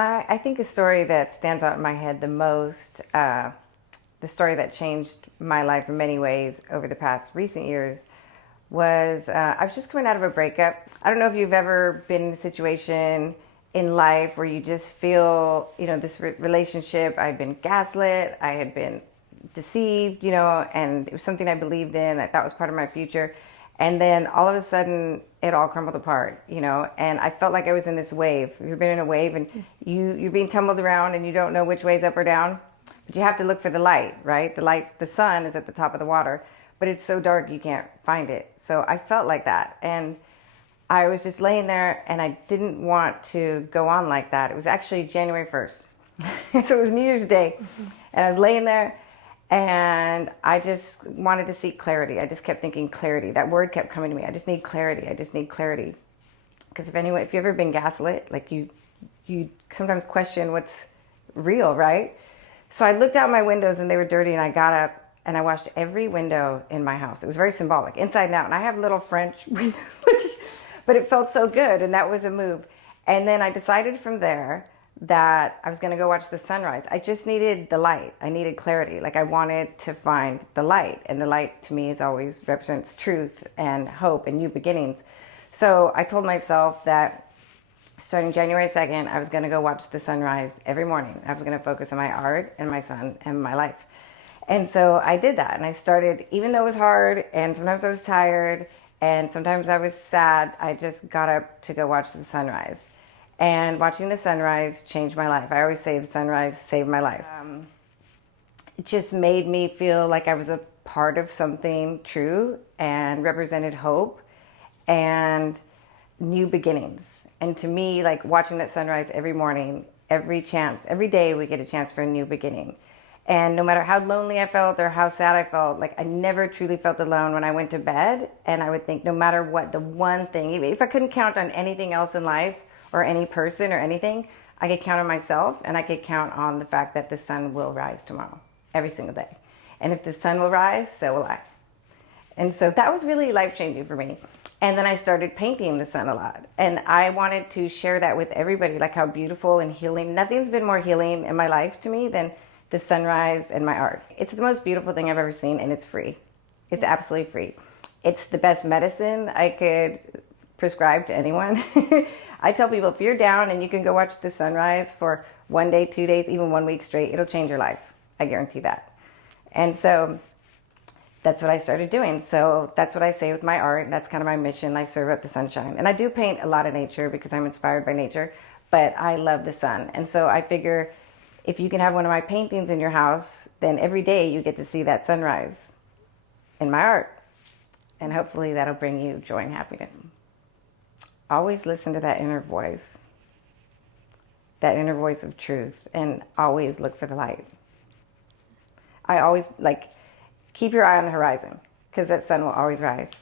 I think the story that stands out in my head the most, the story that changed my life in many ways over the past recent years, was I was just coming out of a breakup. I don't know if you've ever been in a situation in life where you just feel, this relationship, I had been gaslit, I had been deceived, and it was something I believed in, I thought was part of my future. And then all of a sudden, it all crumbled apart, and I felt like I was in this wave. You've been in a wave and you're being tumbled around and you don't know which way's up or down, but you have to look for the light, right? The light, the sun is at the top of the water, but it's so dark you can't find it. So I felt like that. And I was just laying there and I didn't want to go on like that. It was actually January 1st. So it was New Year's Day. And I was laying there and I just wanted to seek clarity. I just kept thinking clarity. That word kept coming to me. I just need clarity. I just need clarity. Because if you've ever been gaslit, like you sometimes question what's real, right? So I looked out my windows and they were dirty, and I got up and I washed every window in my house. It was very symbolic, inside and out. And I have little French windows, but it felt so good, and that was a move. And then I decided from there that I was going to go watch the sunrise. I just needed the light. I needed clarity. Like I wanted to find the light, and the light to me is always represents truth and hope and new beginnings. So I told myself that starting January 2nd, I was going to go watch the sunrise every morning. I was going to focus on my art and my son and my life. And so I did that, and I started, even though it was hard and sometimes I was tired and sometimes I was sad, I just got up to go watch the sunrise. And watching the sunrise changed my life. I always say the sunrise saved my life. It just made me feel like I was a part of something true and represented hope and new beginnings. And to me, like watching that sunrise every morning, every day we get a chance for a new beginning. And no matter how lonely I felt or how sad I felt, like I never truly felt alone when I went to bed. And I would think no matter what, the one thing, even if I couldn't count on anything else in life, or any person or anything, I could count on myself, and I could count on the fact that the sun will rise tomorrow, every single day. And if the sun will rise, so will I. And so that was really life-changing for me. And then I started painting the sun a lot. And I wanted to share that with everybody, like how beautiful and healing. Nothing's been more healing in my life to me than the sunrise and my art. It's the most beautiful thing I've ever seen, and it's free. It's absolutely free. It's the best medicine I could prescribe to anyone. I tell people, if you're down and you can go watch the sunrise for 1 day, 2 days, even 1 week straight, it'll change your life. I guarantee that. And so that's what I started doing. So that's what I say with my art. That's kind of my mission. I serve up the sunshine. And I do paint a lot of nature because I'm inspired by nature, but I love the sun. And so I figure if you can have one of my paintings in your house, then every day you get to see that sunrise in my art. And hopefully that'll bring you joy and happiness. Always listen to that inner voice of truth, and always look for the light. I always keep your eye on the horizon, because that sun will always rise.